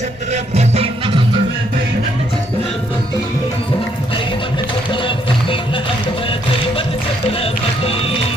Thank you.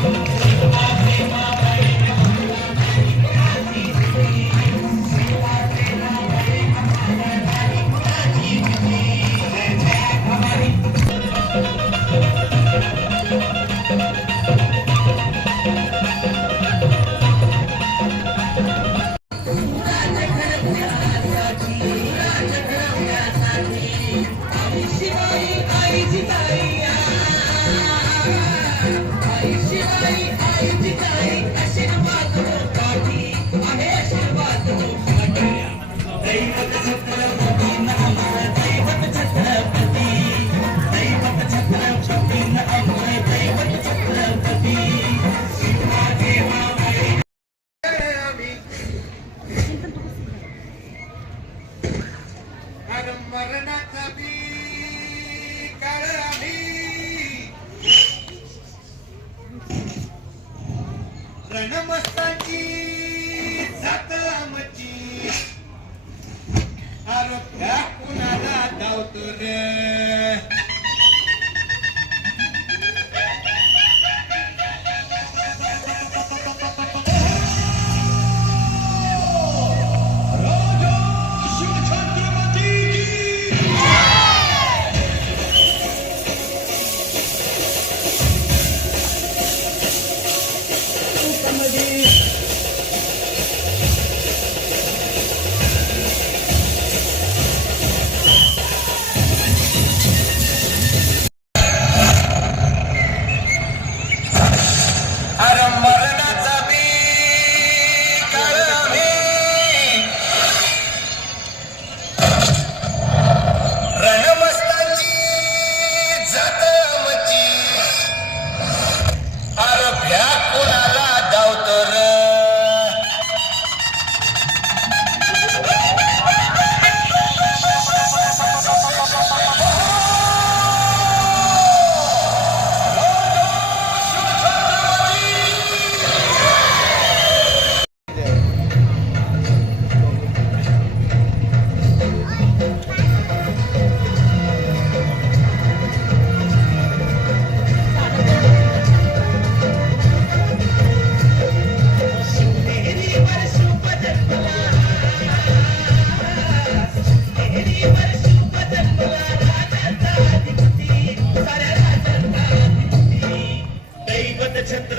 आताततततततиной करिण क 笑 Mueller अभाइई फंभार प्रा जौफेर खाभि बार ना्जय आता झार जर प्रे लार out the net.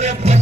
Yeah.